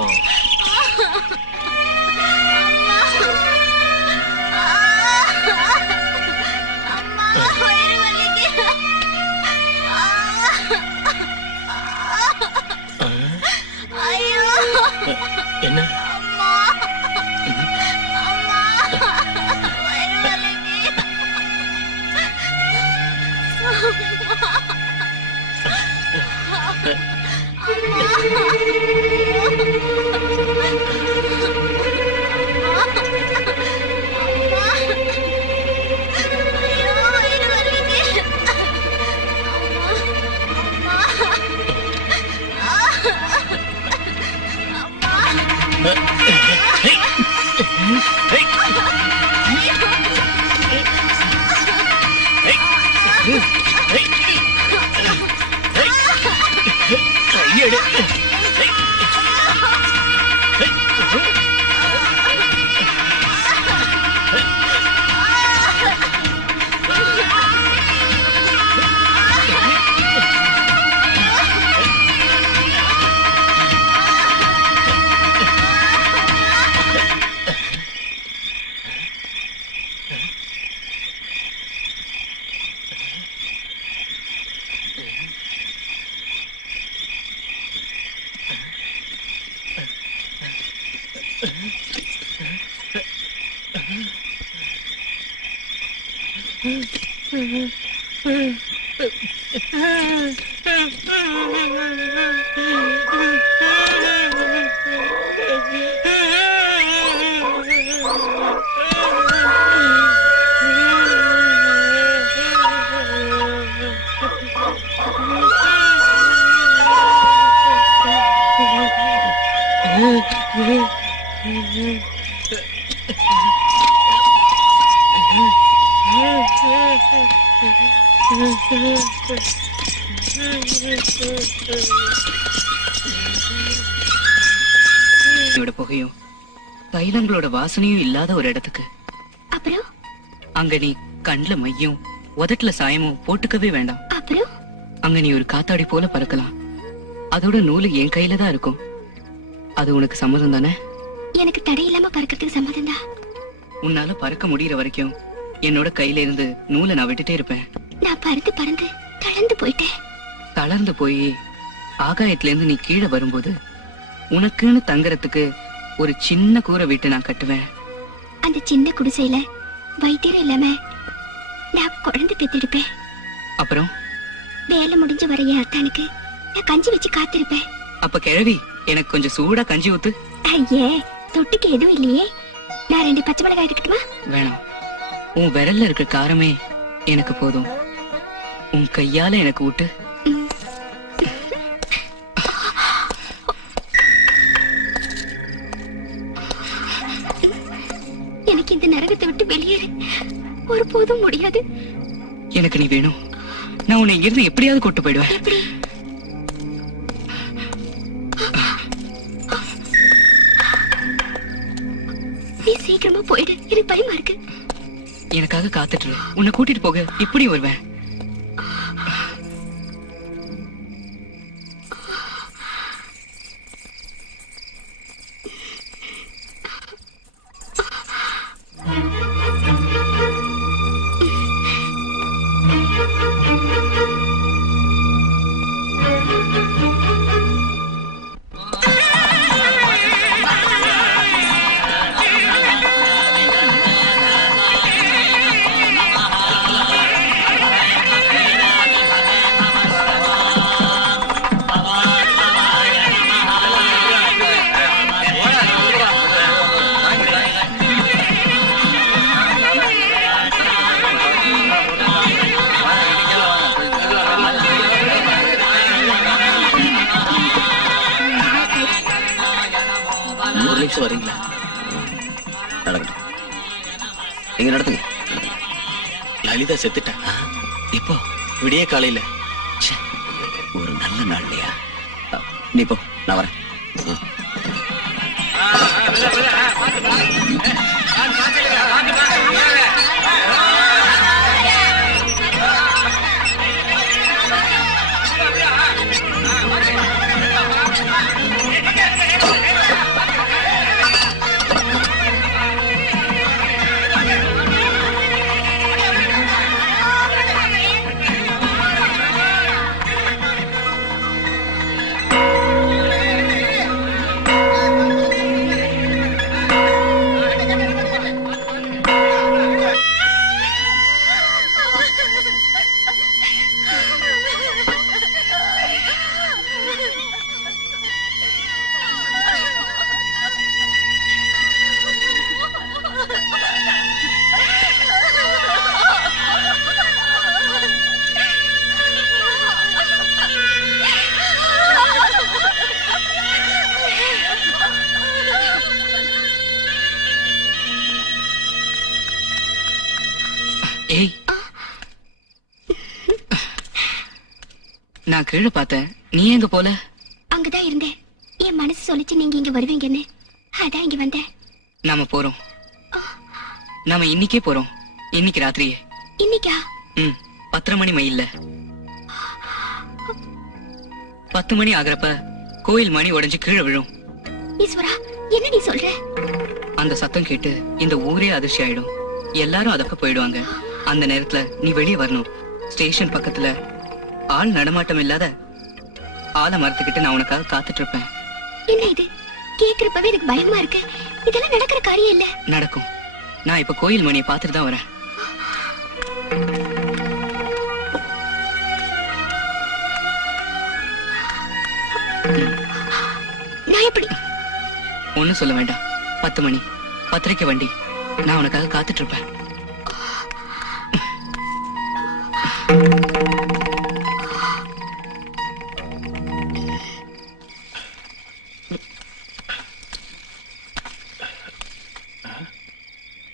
அம்மா, வயிறு வலிக்குது. ஐயோ, என்ன? அம்மா, அம்மா, வயிறு வலிக்குது. ஐயோ, வயிறு வலிக்குது. கையெடு. என்னோட புகையும் தைலங்களோட வாசனையும் இல்லாத ஒரு இடத்துக்கு. அப்புறம் அங்க நீ கண்ணுல மையும் உதட்டுல சாயமும் போட்டுக்கவே வேண்டாம். அப்புறம் அங்க நீ ஒரு காத்தாடி போல பறக்கலாம். அதோட நூலு என் கையில தான் இருக்கும். அது உனக்கு சம்மதம் தானே? எனக்கு தடை இல்லாம பறக்கிறதுக்கு சம்மதம் தான். உன்னால பறக்க முடியற வரைக்கும் என்னோட கையில இருந்து நூலை நான் விட்டுட்டே இருப்பேன். நான் பறந்து பறந்து தளர்ந்து போயிட்டேன். தளர்ந்து போய் ஆகாயத்துல இருந்து நீ கீழே வரும்போது உனக்குன்னு தங்கறதுக்கு ஒரு சின்ன கூரை வீட்டை நான் கட்டுவேன். அந்த சின்ன குடிசையில வைத்தியர் இல்லாம நான் குழந்தை பெத்தெடுப்பேன். அப்புறம் வேலை முடிஞ்சு வர என் அத்தானுக்கு நான் கஞ்சி வச்சு காத்திருப்பேன். அப்ப கிழவி எனக்கு கொஞ்சம் சூடா கஞ்சி ஊத்து. ஐயே, தொட்டுக்கு எதுவும் இல்லையே. நான் 2 பச்சை மிளகாய் எடுக்கட்டுமா? வேணாம், உன் விரல்ல இருக்க காரமே எனக்கு போதும். உன் கையால எனக்கு ஊட்டு. எனக்கு இந்த நரகத்தை விட்டு வெளியேற ஒருபோதும் முடியாது. எனக்கு நீ வேணும். நான் உன்னை இங்கிருந்து எப்படியாவது கூட்டு போயிடுவேன். எப்படி? நீ சீக்கிரமா போயிடு, எனக்கு பயமா இருக்கு. எனக்காக காத்துட்டு இரு. உன்னை கூட்டிட்டு போக இப்படி வருவேன். வரீங்களா? நடக்கட்டும். நீங்க நடத்துங்க. லலிதா செத்துட்டா. இப்போ விடிய காலையில. ஒரு நல்ல நாள் இல்லையா? நீ போ, நான் வரேன். ஏய், நான் கீழே பார்த்தேன். நீ எங்க போல? அங்கதான் இருந்தேன். என் மனசு சொல்லிச்சு நீங்க இங்க வருவீங்கன்னு. அதான் இங்க வந்தேன். நாம போறோம். நாம இன்னைக்கே போறோம். இன்னைக்கு ராத்திரியே. இன்னைக்கா? 10 மணி மைல்ல. 10 மணி ஆகிறப்ப கோயில் மணி உடைஞ்சு கீழே விழும். ஈஸ்வரா, என்ன நீ சொல்ற? அந்த சத்தம் கேட்டு இந்த ஊரே அதிர்ச்சி ஆயிடும். எல்லாரும் அதப்ப போயிடுவாங்க. அந்த நேரத்துல நீ வெளியே வரணும். ஸ்டேஷன் பக்கத்துல ஆள் நடமாட்டம் இல்லாத ஆலமரத்துக்கிட்ட நான் உனக்காக காத்துட்டு இருப்பேன். என்ன இது? கேக்குறப்பவே எனக்கு பயமா இருக்கு. இதெல்லாம் நடக்கிற காரியம் இல்ல. நடக்கும். நான் இப்ப கோயில் மணியை பார்த்துட்டு தான் வரேன். நான் எப்படி? ஒண்ணும் சொல்ல வேண்டாம். 10 மணி, பத்திரிக்கை வண்டி. நான் உனக்காக காத்துட்டு இருப்பேன்.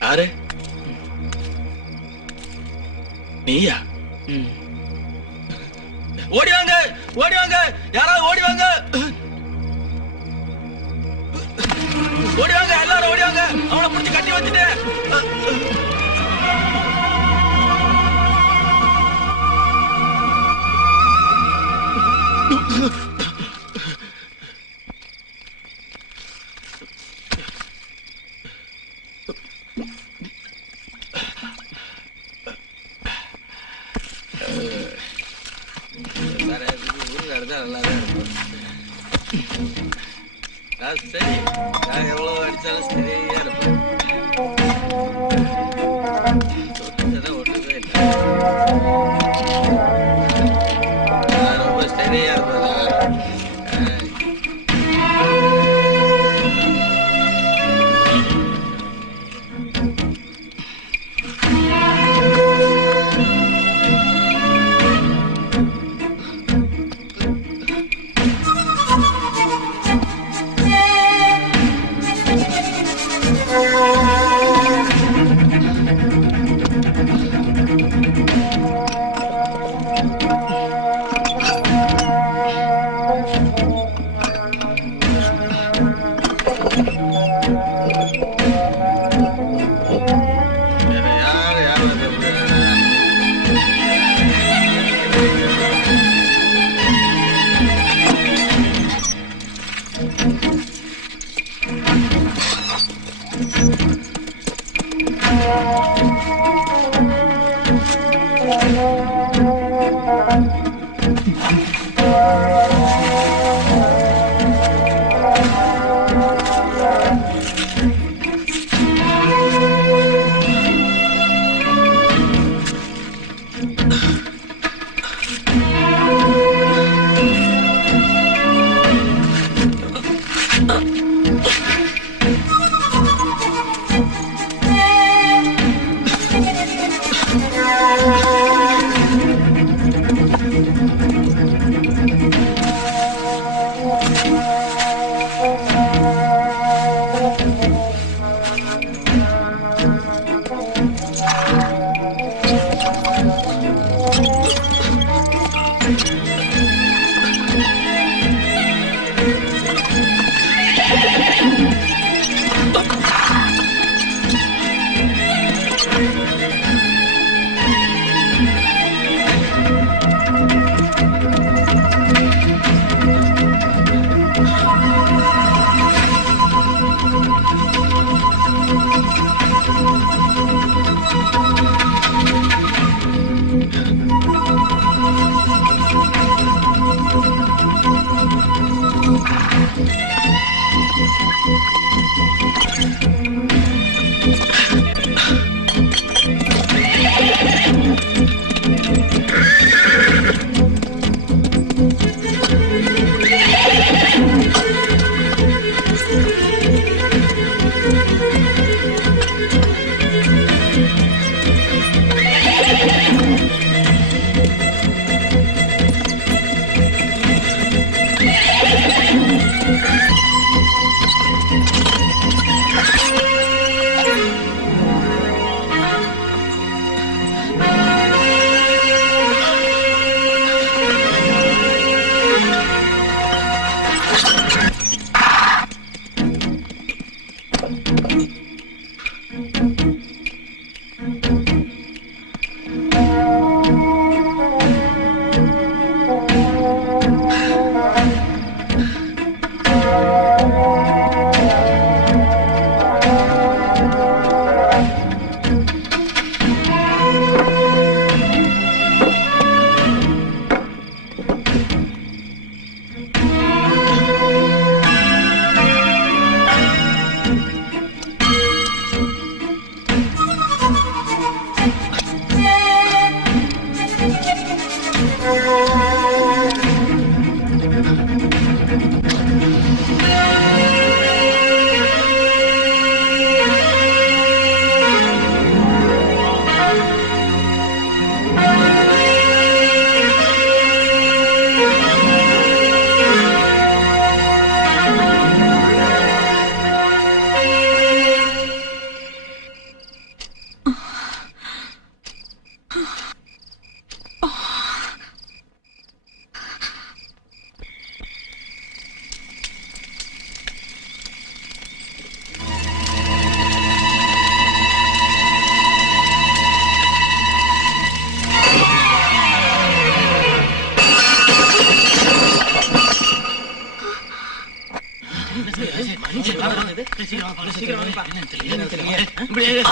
யாரு? நீயா? ஓடி வாங்க, ஓடி வாங்க, யாராவது ஓடி வாங்க, ஓடி வாங்க, எல்லாரும் ஓடி வாங்க. அவனை புடிச்சு கட்டி வச்சுட்டேன். சரி, நான் எவ்வளவு அடிச்சாலும் சரியா இருப்பேன்.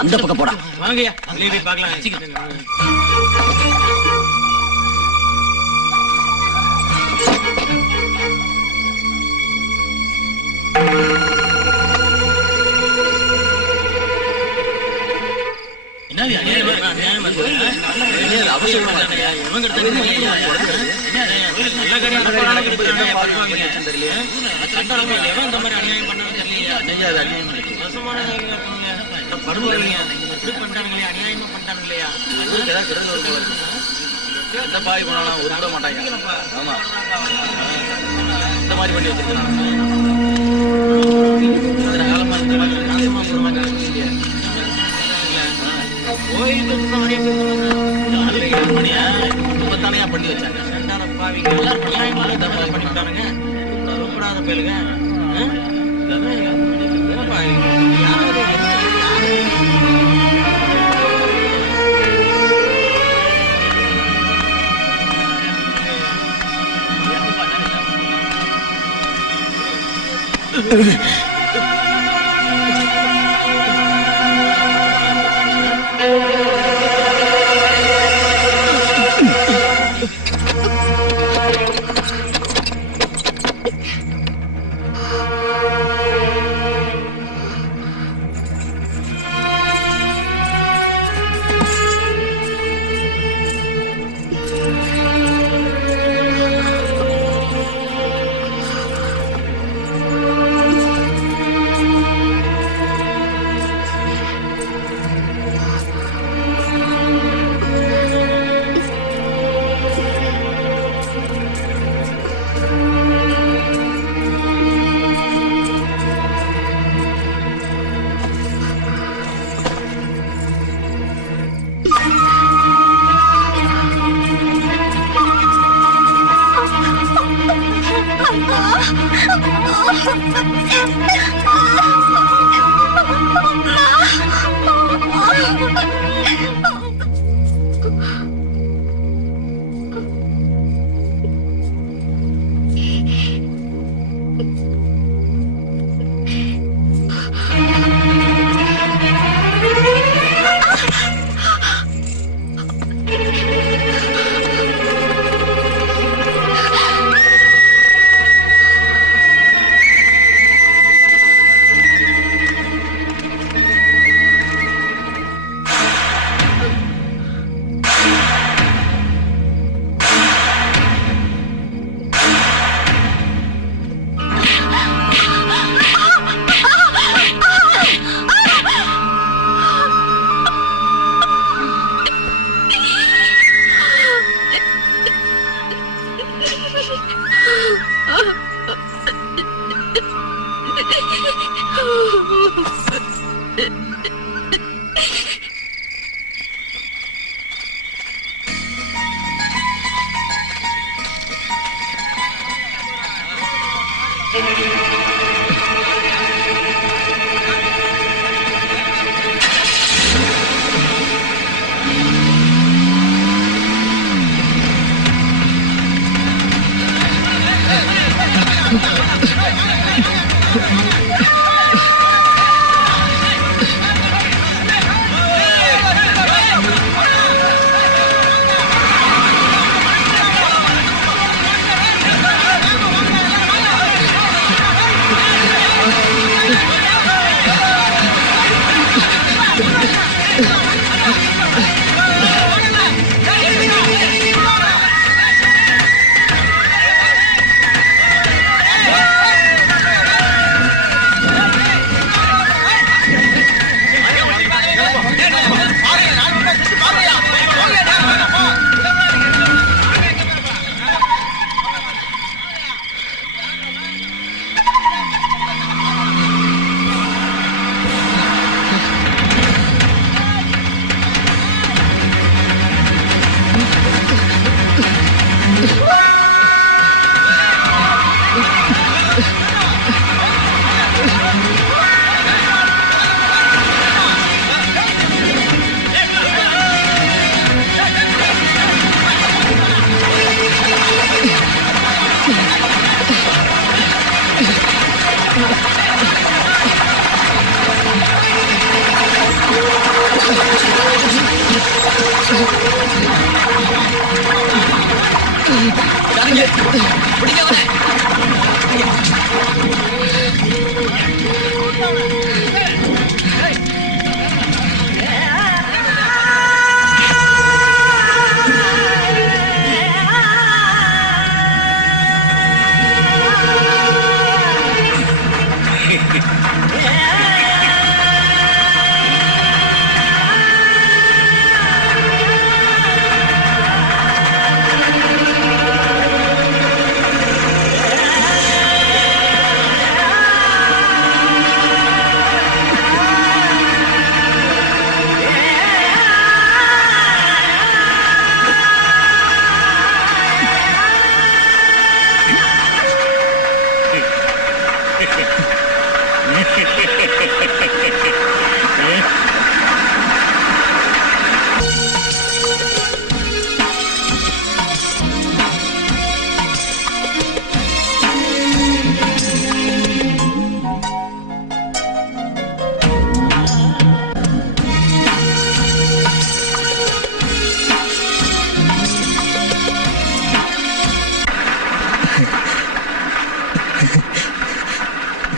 அந்த பக்கம் போடா. வாங்கய்யா, அங்கேயே போய் பார்க்கலாம். பாய் போனாலும் ஒரு விட மாட்டாங்க. ஆமா, இந்த மாதிரி பண்ணி வச்சிருக்காங்க. மணியா தானையா பண்ணி வச்சாங்க எல்லாரும் நியாயமான தப்பு பண்ணிட்டானுங்க கூடாத பேருங்க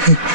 ஆ